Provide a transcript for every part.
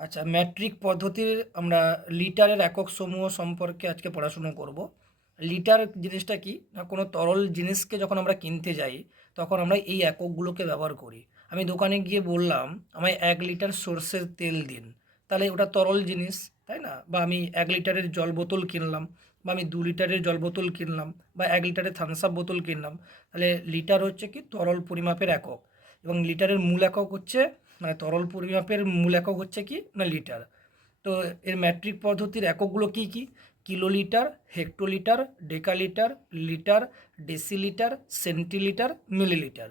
আচ্ছা, ম্যাট্রিক পদ্ধতির আমরা লিটারের একক সমূহ সম্পর্কে আজকে পড়াশুনো করব। লিটার জিনিসটা কি না, কোনো তরল জিনিসকে যখন আমরা কিনতে যাই তখন আমরা এই এককগুলোকে ব্যবহার করি। আমি দোকানে গিয়ে বললাম আমায় 1 লিটার সর্ষের তেল দিন, তাহলে ওটা তরল জিনিস, তাই না? বা আমি 1 লিটারের জল বোতল কিনলাম, বা আমি 2 লিটারের জল বোতল কিনলাম, বা 1 লিটারের থামস আপ বোতল কিনলাম, তাহলে লিটার হচ্ছে কি তরল পরিমাপের একক। এবং লিটারের মূল একক হচ্ছে, মানে তরল পরিমাপের মূল একক হচ্ছে কি না লিটার। তো এর ম্যাট্রিক পদ্ধতির এককগুলো কি কি? Kilolitre, hectolitre, decalitre, litre, decilitre, centilitre, millilitre.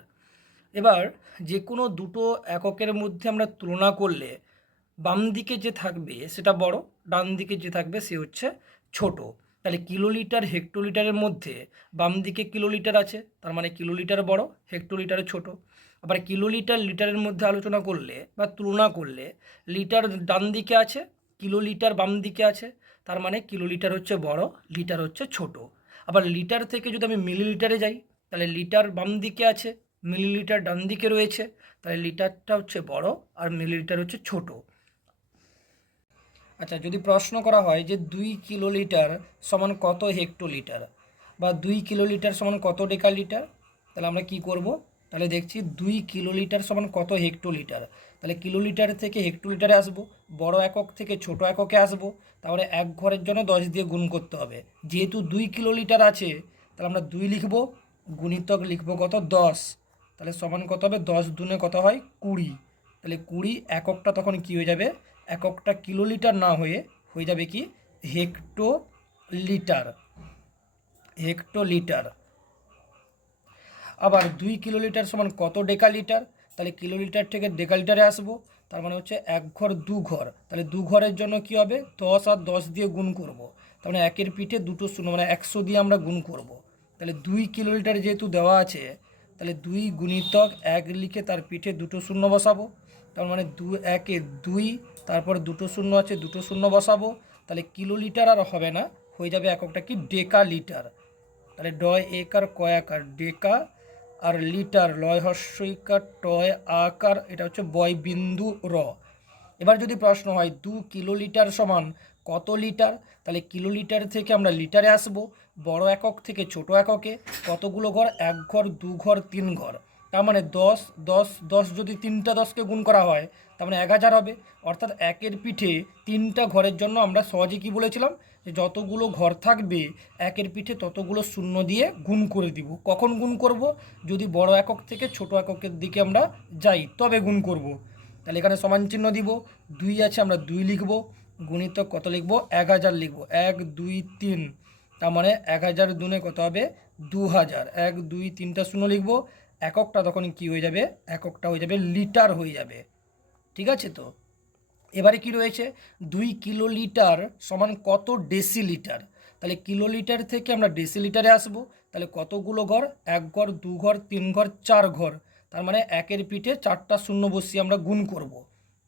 এবার যে কোনো দুটো এককের মধ্যে আমরা তুলনা করলে বাম দিকে যে থাকবে সেটা বড়, ডান দিকে যে থাকবে সে হচ্ছে ছোট। তাহলে কিলোলিটার হেক্টোলিটারের মধ্যে বাম দিকে কিলোলিটার আছে, তার মানে কিলোলিটার বড়, হেক্টোলিটার ছোট। আবার কিলোলিটার লিটারের মধ্যে আলোচনা করলে বা তুলনা করলে লিটার ডান দিকে আছে, কিলোলিটার বাম দিকে আছে, তার মানে কিলোলিটার হচ্ছে বড়, লিটার হচ্ছে ছোট। আবার লিটার থেকে যদি আমি মিলিলিটারে যাই, তাহলে লিটার বাম দিকে আছে, মিলিলিটার ডান দিকে রয়েছে, তাহলে লিটারটা হচ্ছে বড় আর মিলিলিটার হচ্ছে ছোট। আচ্ছা, যদি প্রশ্ন করা হয় যে 2 কিলোলিটার সমান কত হেক্টোলিটার, বা 2 কিলোলিটার সমান কত ডেকালিটার, তাহলে আমরা কি করব? তাহলে দেখছি 2 কিলোলিটার সমান কত হেক্টোলিটার। তাহলে কিলোলিটার থেকে হেক্টোলিটারে আসবো, বড় একক থেকে ছোট এককে আসবো, তাহলে এক ঘরের জন্য 10 দিয়ে গুণ করতে হবে। যেহেতু 2 কিলোলিটার আছে, তাহলে আমরা 2 লিখব, গুণিতক লিখব কত 10, তাহলে সমান কত হবে 10 দুনে কত হয় 20। তাহলে 20 এককটা তখন কি হয়ে যাবে, এককটা কিলোলিটার না হয়ে হয়ে যাবে কি হেক্টোলিটার। হেক্টোলিটার। আবার 2 কিলোলিটার সমান কত ডেকালিটার, তাহলে কিলোলিটার থেকে ডেকালিটারে আসবো, তার মানে হচ্ছে এক ঘর দু ঘর, তাহলে দু ঘরের জন্য কি হবে 10 আর 10 দিয়ে গুণ করব, তার মানে একের পিঠে দুটো শূন্য মানে 100 দিয়ে আমরা গুণ করব। তাহলে 2 কিলোলিটার যেহেতু দেওয়া আছে, তাহলে 2 গুণিতক 1 লিখে তার পিঠে দুটো শূন্য বসাবো, তার মানে 2 1 2, তারপর দুটো শূন্য আছে দুটো শূন্য বসাবো, তাহলে কিলোলিটার আর হবে না, হয়ে যাবে এককটা কি ডেকালিটার। তাহলে ডয় একার কয়াকার ডেকা, আর লিটার লয় হস্যইকার টয় আকার, এটা হচ্ছে বয় বিন্দু র। এবার যদি প্রশ্ন হয় 2 কিলোলিটার সমান কত লিটার, তাহলে কিলোলিটার থেকে আমরা লিটারে আসব, বড় একক থেকে ছোট এককে, কতগুলো ঘর, এক ঘর দু ঘর তিন ঘর, তার মানে 10 10 10 যদি 3টা 10কে গুণ করা হয় তার মানে 1000 হবে। অর্থাৎ একের পিঠে 3টা ঘরের জন্য আমরা সহজে কি বলেছিলাম, যে যতগুলো ঘর থাকবে একের পিঠে ততগুলো শূন্য দিয়ে গুণ করে দিব। কখন গুণ করব? যদি বড় একক থেকে ছোট এককের দিকে আমরা যাই তবে গুণ করব। তাহলে এখানে সমান চিহ্ন দিব, 2 আছে আমরা 2 লিখব, গুণিতক কত লিখব 1000 লিখব, 1 2 3, তার মানে 1000 দুনে কত হবে 2000, 1 2 3টা শূন্য লিখব, এককটা তখন কি হয়ে যাবে, এককটা হয়ে যাবে লিটার হয়ে যাবে। ঠিক আছে তো? এবারে কি রয়েছে, 2 কিলোলিটার সমান কত ডেসিলিটার, তাহলে কিলোলিটার থেকে আমরা ডেসিলিটারে আসব, তাহলে কতগুলো ঘর, এক ঘর দু ঘর তিন ঘর চার ঘর, তার মানে একের পিঠে 4টা শূন্য বসিয়ে আমরা গুণ করব।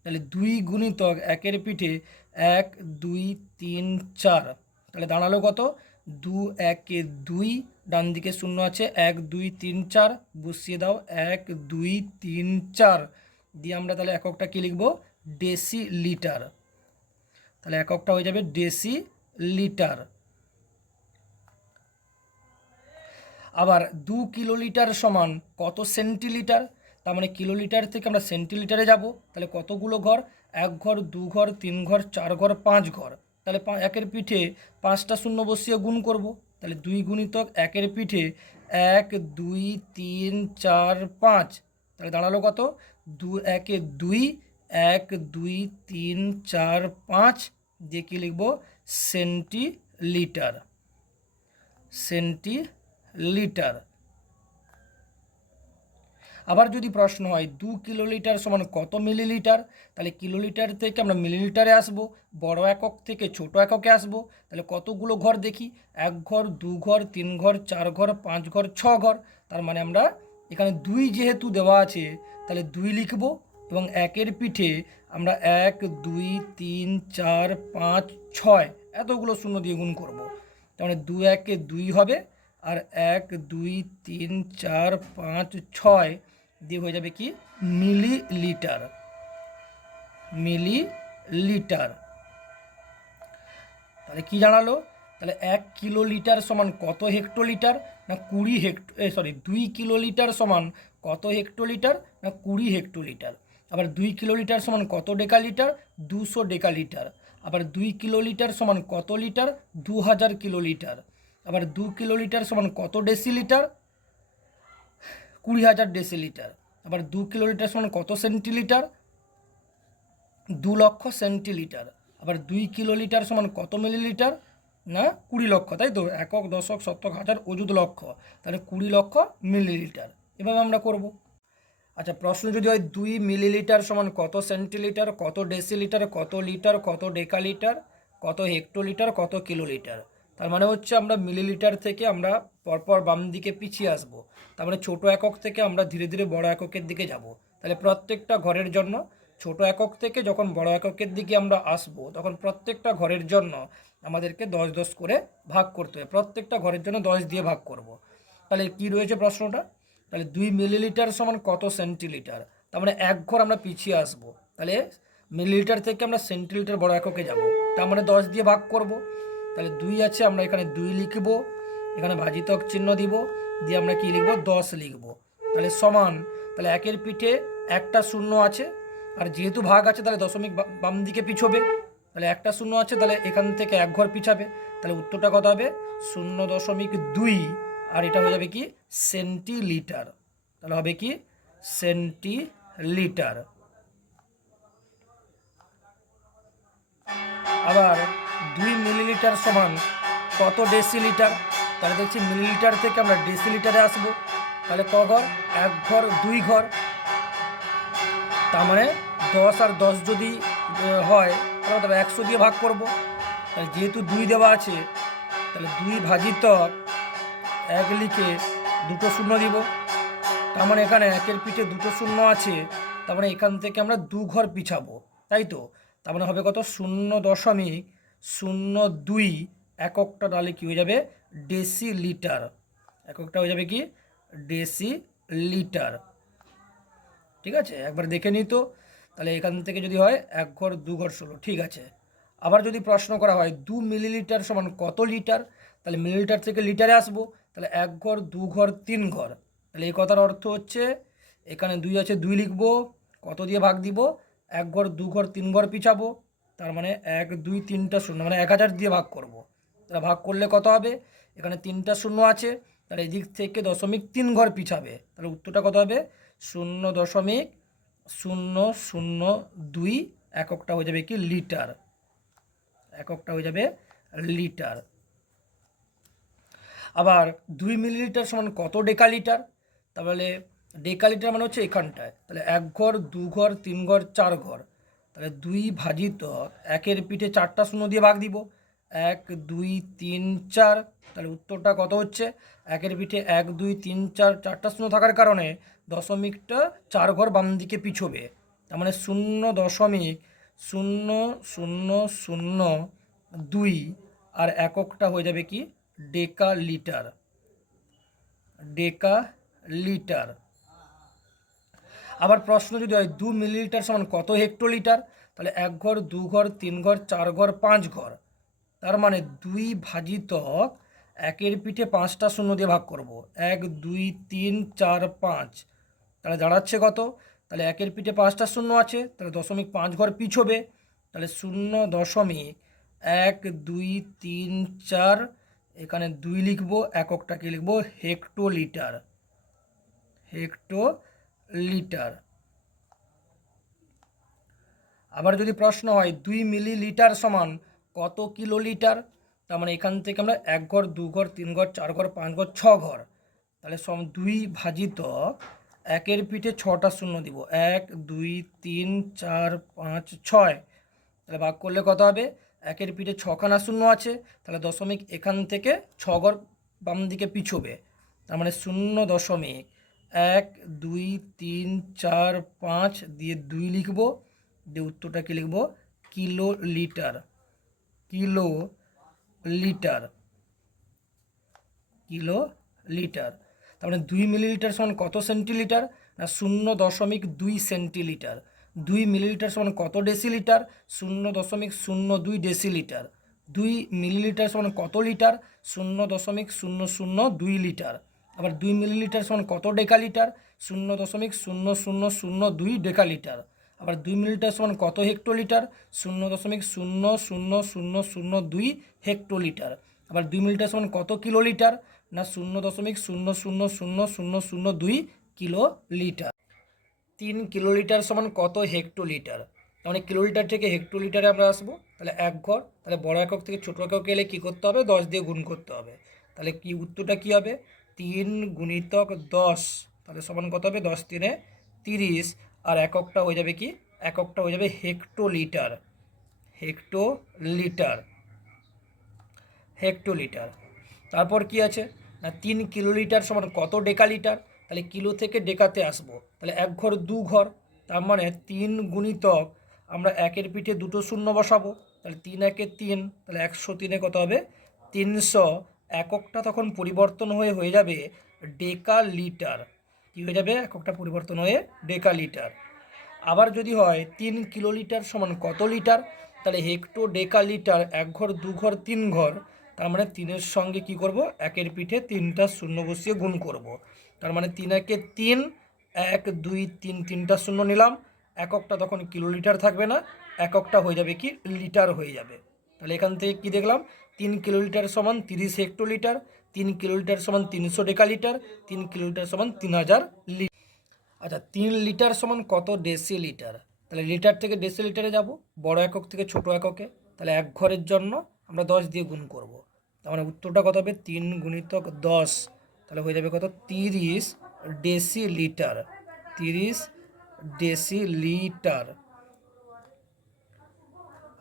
তাহলে 2 গুণিতক একের পিঠে 1 2 3 4, তাহলে দাঁড়ালো কত 2 1 2, ডান দিকে শূন্য আছে 1 2 3 4 বসিয়ে দাও 1 2 3 4 দিয়ে আমরা তাহলে এককটা কি লিখব ডেসিলিটার। তাহলে এককটা হয়ে যাবে ডেসিলিটার। আবার 2 কিলোলিটার সমান কত সেন্টিলিটার, তার মানে কিলোলিটার থেকে আমরা সেন্টিলিটারে যাব, তাহলে কতগুলো ঘর, এক ঘর দু ঘর তিন ঘর চার ঘর পাঁচ ঘর, তাহলে একের পিঠে 5টা শূন্য বসিয়ে গুণ করব, তাহলে 2 গুণিতক একের পিঠে 1 2 3 4 5, তাহলে দাঁড়ালো কত 2 1 2, 1 2 3 4 5 দিয়ে কী লিখব সেন্টিলিটার। সেন্টিলিটার। আবার যদি প্রশ্ন হয় 2 কিলোলিটার সমান কত মিলিলিটার, তাহলে কিলোলিটার থেকে আমরা মিলিলিটারে আসব, বড় একক থেকে ছোট এককে আসব, তাহলে কতগুলো ঘর দেখি, এক ঘর দু ঘর তিন ঘর চার ঘর পাঁচ ঘর ছ ঘর, তার মানে আমরা এখানে 2 যেহেতু দেওয়া আছে তাহলে 2 লিখব, এবং একের পিঠে আমরা 1 2 3 4 5 6 এতগুলো শূন্য দিয়ে গুণ করব, তার মানে 2 1 2 হবে, আর 1 2 3 4 5 6 দিয়ে হয়ে যাবে কি মিলিলিটার। মিলিলিটার। লিটার। তাহলে কি জানালো, তাহলে 1 কিলোলিটার সমান কত হেক্টোলিটার, না 2 কিলোলিটার সমান কত হেক্টোলিটার, না 20 হেক্টোলিটার। আবার 2 কিলোলিটার সমান কত ডেকালিটার, 200 ডেকালিটার। আবার 2 কিলোলিটার সমান কত লিটার, 2000 কিলোলিটার। আবার 2 কিলোলিটার সমান কত ডেসিলিটার, 20,000 ডেসিলিটার। আবার 2 কিলোলিটার সমান কত সেন্টিলিটার, 2 লক্ষ সেন্টিলিটার। আবার 2 কিলোলিটার সমান কত মিলিলিটার, না 20 লক্ষ, তাই তো, একক দশক শতক হাজার অযুত লক্ষ, তাহলে 20 লক্ষ মিলিলিটার। এভাবে আমরা করব। আচ্ছা, প্রশ্ন যদি হয় 2 মিলিলিটার সমান কত সেন্টিলিটার, কত ডেসিলিটার, কত লিটার, কত ডেকালিটার, কত হেক্টোলিটার, কত কিলোলিটার। তার মানে হচ্ছে আমরা মিলিলিটার থেকে আমরা পরপর বাম দিকে পিছিয়ে আসব। তার মানে ছোটো একক থেকে আমরা ধীরে ধীরে বড় এককের দিকে যাব। তাহলে প্রত্যেকটা ঘরের জন্য ছোট একক থেকে যখন বড় এককের দিকে আমরা আসব, তখন প্রত্যেকটা ঘরের জন্য আমাদেরকে 10 করে ভাগ করতে হবে। প্রত্যেকটা ঘরের জন্য 10 দিয়ে ভাগ করব। তাহলে কি রয়েছে প্রশ্নটা, তাহলে 2 মিলিলিটার সমান কত সেন্টিলিটার। তার মানে এক ঘর আমরা পিছিয়ে আসব। তাহলে মিলিলিটার থেকে আমরা সেন্টিলিটার বড় এককে যাব, তার মানে 10 দিয়ে ভাগ করব। তাহলে 2 আছে, আমরা এখানে 2 লিখব, এখানে ভাজিতক চিহ্ন দিব, দিয়ে আমরা কি লিখব, 10 লিখব। তাহলে সমান, তাহলে একের পিঠে একটা শূন্য আছে, আর যেহেতু ভাগ আছে তাহলে দশমিক বাম দিকে পিছবে। তাহলে একটা শূন্য আছে, তাহলে এখান থেকে এক ঘর পিছাবে। তাহলে উত্তরটা কত হবে, 0.2, আর এটা হয়ে যাবে কি সেন্টিলিটার। তাহলে হবে কি সেন্টিলিটার। আবার 2 মিলিলিটার সমান কত ডেসিলিটার। তাহলে দেখছি মিলিলিটার থেকে আমরা ডেসিলিটারে আসবো। তাহলে ক ঘর, এক ঘর 2 ঘর। তার মানে 10 আর 10 যদি হয় তাহলে তবে 100 দিয়ে ভাগ করব। তাহলে যেহেতু 2 দেওয়া আছে, তাহলে 2 ভাজিত 1 লিখে 2 শূন্য দিব। তার মানে এখানে একের পিঠে 2 শূন্য আছে, তার মানে এখান থেকে আমরা 2 ঘর পিছাবো, তাই তো। তার মানে হবে কত, 0.02 এককটা, তাহলে কী হয়ে যাবে, ডেসিলিটার। এককটা হয়ে যাবে কি ডেসিলিটার। ঠিক আছে, একবার দেখে নিই তো। তাহলে এখান থেকে যদি হয় 1 ঘর 2 ঘর 16, ঠিক আছে। আবার যদি প্রশ্ন করা হয় 2 মিলিলিটার সমান কত লিটার, তাহলে মিলিলিটার থেকে লিটারে আসবো। তাহলে 1 ঘর 2 ঘর 3 ঘর। তাহলে এই কথার অর্থ হচ্ছে এখানে 2 আছে, 2 লিখবো, কত দিয়ে ভাগ দিব, 1 ঘর 2 ঘর 3 ঘর পিছাবো। তার মানে 1 2 3টা শূন্য, মানে 1000 দিয়ে ভাগ করব। তাহলে ভাগ করলে কত হবে, এখানে 3টা শূন্য আছে, তাহলে এদিক থেকে 0.3 ঘর পিছাবে। তাহলে উত্তরটা কত হবে, 0.002 এককটা হয়ে যাবে কি লিটার। এককটা হয়ে যাবে লিটার। আবার 2 মিলিলিটার সমান কত ডেকালিটার। তাহলে ডেকালিটার মানে হচ্ছে এখানটায়, তাহলে 1 ঘর 2 ঘর 3 ঘর 4 ঘর। তাহলে 2 ভাজিত একের পিঠে 4টা শূন্য দিয়ে ভাগ দিব, 1 2 3 4। তাহলে উত্তরটা কত হচ্ছে, একের পিঠে 1 2 3 4, 4টা শূন্য থাকার কারণে দশমিকটা 4 ঘর বাম দিকে পিছবে। তার মানে 0.0002, আর এককটা হয়ে যাবে কি ডেকালিটার। ডেকালিটার। আবার প্রশ্ন যদি হয় 2 মিলিলিটার সমান কত হেক্টোলিটার, তাহলে 1 ঘর 2 ঘর 3 ঘর 4 ঘর 5 ঘর। তার মানে 2 ভাজিত একের পিঠে 5টা শূন্য দিয়ে ভাগ করব, 1 2 3 4 5। তাহলে দাঁড়াচ্ছে কত, তাহলে একের পিঠে 5টা শূন্য আছে, তাহলে 0.5 ঘর পিছবে। তাহলে 0.1 2 3 4, এখানে 2 লিখবো, এককটাকে লিখবো হেক্টোলিটার। হেক্টোলিটার। আবার যদি প্রশ্ন হয় 2 মিলিলিটার সমান কত কিলোলিটার, তার মানে এখান থেকে আমরা 1 ঘর 2 ঘর 3 ঘর 4 ঘর 5 ঘর 6 ঘর। তাহলে 2 ভাজিত একের পিঠে 6টা শূন্য দিব, 1 2 3 4 5 6। তাহলে ভাগ করলে কত হবে, একের পিঠে 6খানা শূন্য আছে, তাহলে দশমিক এখান থেকে 6 ঘর বাম দিকে পিছবে। তার মানে 0.1 2 3 4 5 দিয়ে 2 লিখবো, দিয়ে উত্তরটা কী লিখব, kilo litre. Kilo litre. Kilo litre. তার মানে 2 মিলিলিটার সমান কত সেন্টিলিটার, না 0.2 সেন্টিলিটার। 2 মিলিলিটার সমান কত ডেসিলিটার? 0.02 ডেসিলিটার। 2 মিলিলিটার সমান কত লিটার? 0.002 লিটার। আবার 2 মিলিলিটার সমান কত ডেকালিটার? 0.0002 ডেকালিটার। আবার 2 মিলিলিটার সমান কত হেক্টোলিটার? 0.00002 হেক্টোলিটার। আবার 2 মিলিলিটার সমান কত কিলোলিটার? না 0.0000002 কিলোলিটার। 3 কিলোলিটার সমান কত হেক্টোলিটার? তার মানে কিলোলিটার থেকে হেক্টোলিটারে আমরা আসবো, তাহলে এক ঘর। তাহলে বড় একক থেকে ছোটো একক এলে কী করতে হবে? 10 দিয়ে গুণ করতে হবে। তাহলে কি উত্তরটা কী হবে? 3 গুণিতক 10, তাহলে সমান কত হবে? 10 3 30। আর এককটা হয়ে যাবে কি? এককটা হয়ে যাবে হেক্টোলিটার। Hectolitre, hectolitre. তারপর কি আছে? না 3 কিলোলিটার সমান কত ডেকালিটার? তাহলে কিলো থেকে ডেকাতে আসবো, তাহলে এক ঘর দু ঘর, তার মানে 3 গুণিতক আমরা একের পিঠে দুটো শূন্য বসাবো, তাহলে 3 একে 3, তাহলে 103 কত হবে? 300। এককটা তখন পরিবর্তন হয়ে যাবে ডেকালিটার। কী হয়ে যাবে? এককটা পরিবর্তন হয়ে ডেকালিটার। আবার যদি হয় 3 কিলোলিটার সমান কত লিটার? তাহলে হেক্টো ডেকালিটার, এক ঘর দু ঘর তিন ঘর, তার মানে 3-এর সঙ্গে কি করব? একের পিঠে 3টা শূন্য বসিয়ে গুণ করব। তার মানে 3 একে 3, 1 2 3, 3টা শূন্য নিলাম। এককটা তখন কিলোলিটার থাকবে না, এককটা হয়ে যাবে কি? লিটার হয়ে যাবে। তাহলে এখান থেকে কি দেখলাম? 3 কিলোলিটার সমান 30 হেক্টোলিটার, 3 কিলোলিটার সমান 300 ডেকালিটার, 3 কিলোলিটার সমান 3000 লিটার। আচ্ছা 3 লিটার সমান কত ডেসিলিটার? তাহলে লিটার থেকে ডেসিলিটারে যাব, বড় একক থেকে ছোট এককে। তাহলে এক ঘরের জন্য আমরা 10 দিয়ে গুণ করব। তার মানে উত্তরটা কত হবে? 3 গুণিতক 10, তাহলে হয়ে যাবে কত? 30 ডেসিলিটার। 30 ডেসিলিটার।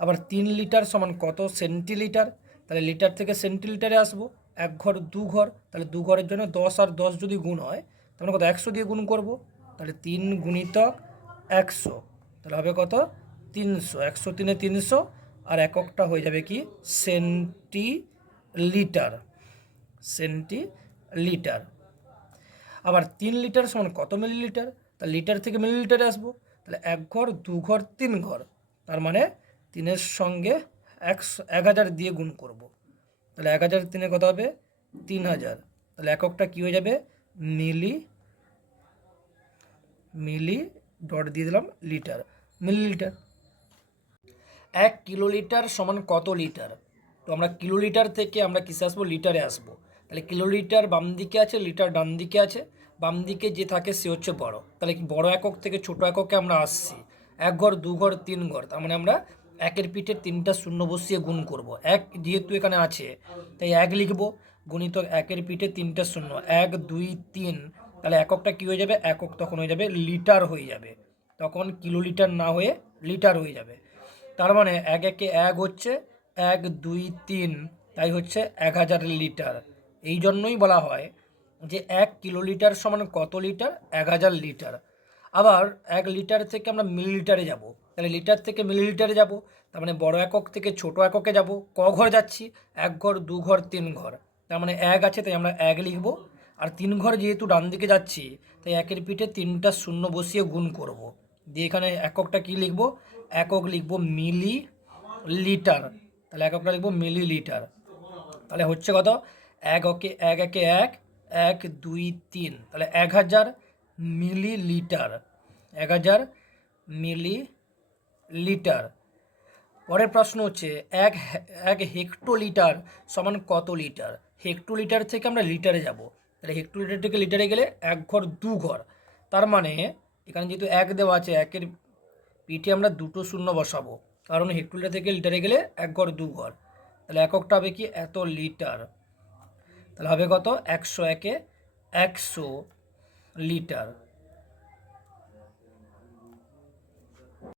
আবার 3 লিটার সমান কত সেন্টিলিটার? তাহলে লিটার থেকে সেন্টিলিটারে আসবো, এক ঘর দু ঘর, তাহলে দু ঘরের জন্য 10 আর 10 যদি গুণ হয় তাহলে কত? 100 দিয়ে গুণ করব। তাহলে 3 গুণিতক 100, তাহলে হবে কত? 300। 103 300, আর এককটা হয়ে যাবে কি? সেন্টিলিটার। সেন্টিলিটার। আবার 3 লিটার সমান কত মিলিলিটার? তাহলে লিটার থেকে মিলিলিটারে আসবো, তাহলে এক ঘর দু ঘর তিন ঘর, তার মানে 3-এর সঙ্গে 1000 দিয়ে গুণ করব। তাহলে 1000 3-এ কত হবে? 3000। তাহলে এককটা কী হয়ে যাবে? মিলি ডট দিয়ে দিলাম লিটার, মিলিলিটার। 1 কিলোলিটার সমান কত লিটার? তো আমরা কিলোলিটার থেকে আমরা কিসে আসবো? লিটারে আসবো। তাহলে কিলোলিটার বাম দিকে আছে, লিটার ডান দিকে আছে। বাম দিকে যে থাকে সে হচ্ছে বড়, তাহলে কি বড় একক থেকে ছোট এককে আমরা আসছি। এক ঘর দু ঘর তিন ঘর, তার মানে আমরা একের পিঠে 3টা শূন্য বসিয়ে গুণ করব। এক যেহেতু এখানে আছে তাই 1 লিখব, গুণিত একের পিঠে 3টা শূন্য, 1 2 3, তাহলে এককটা কী হয়ে যাবে? একক তখন হয়ে যাবে লিটার হয়ে যাবে, তখন কিলোলিটার না হয়ে লিটার হয়ে যাবে। তার মানে 1 একে 1 হচ্ছে 1 2 3, তাই হচ্ছে 1000 লিটার। এই জন্যই বলা হয় যে 1 কিলোলিটার সমান কত লিটার? 1000 লিটার। আবার 1 লিটার থেকে আমরা মিলিলিটারে যাব, তাহলে লিটার থেকে মিলিলিটারে যাব, তার মানে বড় একক থেকে ছোট এককে যাব। ক ঘর যাচ্ছি? এক ঘর দু ঘর তিন ঘর, তার মানে 1 আছে তাই আমরা 1 লিখব। আর 3 ঘর যেহেতু ডান দিকে যাচ্ছি তাই একের পিঠে 3টা শূন্য বসিয়ে গুণ করব। দিয়ে এখানে এককটা কি লিখব? একক লিখব মিলি লিটার, তাহলে এককটা লিখব মিলি লিটার। তাহলে হচ্ছে কত? 1 একে 1 একে 1, 1 2 3, তাহলে 1000 মিলিলিটার। 1000 মিলিলিটার। পরের প্রশ্ন হচ্ছে এক হেক্টোলিটার সমান কত লিটার? হেক্টোলিটার থেকে আমরা লিটারে যাব, তাহলে হেক্টোলিটার থেকে লিটারে গেলে এক ঘর দু ঘর, তার মানে এখানে যেহেতু 1 দেওয়া আছে একের পিঠে আমরা দুটো শূন্য বসাবো, কারণ হেক্টোলিটার থেকে লিটারে গেলে এক ঘর দু ঘর, তাহলে এককটা হবে কি? এত লিটার। তাহলে হবে কত? 100 একে 100 লিটার।